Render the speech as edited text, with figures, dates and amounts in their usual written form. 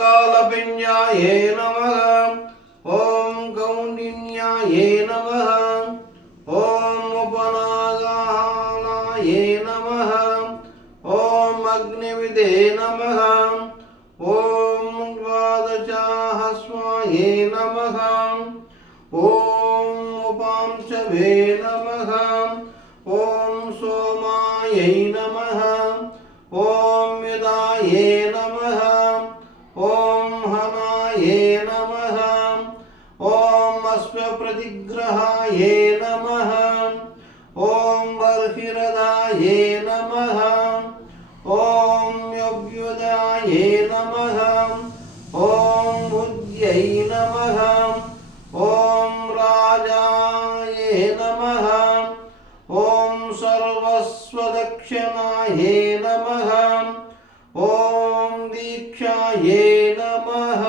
कालपिञ्जाये नमः। ॐ कौण्डिन्याये नमः। ॐ उपनागानाये नमः। ॐ अग्निविदे नमः। ॐ द्वादशाहस्वाये नमः। ॐ उपांशवे नमः। ॐ सोमायै नमः। ॐ युदाये नमः। ॐ हनाये नमः। ॐ अश्वप्रतिग्रहाये नमः। ॐ बर्हिरदाये नमः। ॐ अभ्युदयाये नमः। ॐ बुद्ध्यै नमः। ॐ राजाये नमः। ॐ सर्वस्वदक्षिणाये नमः। ॐ दीक्षाये नमः।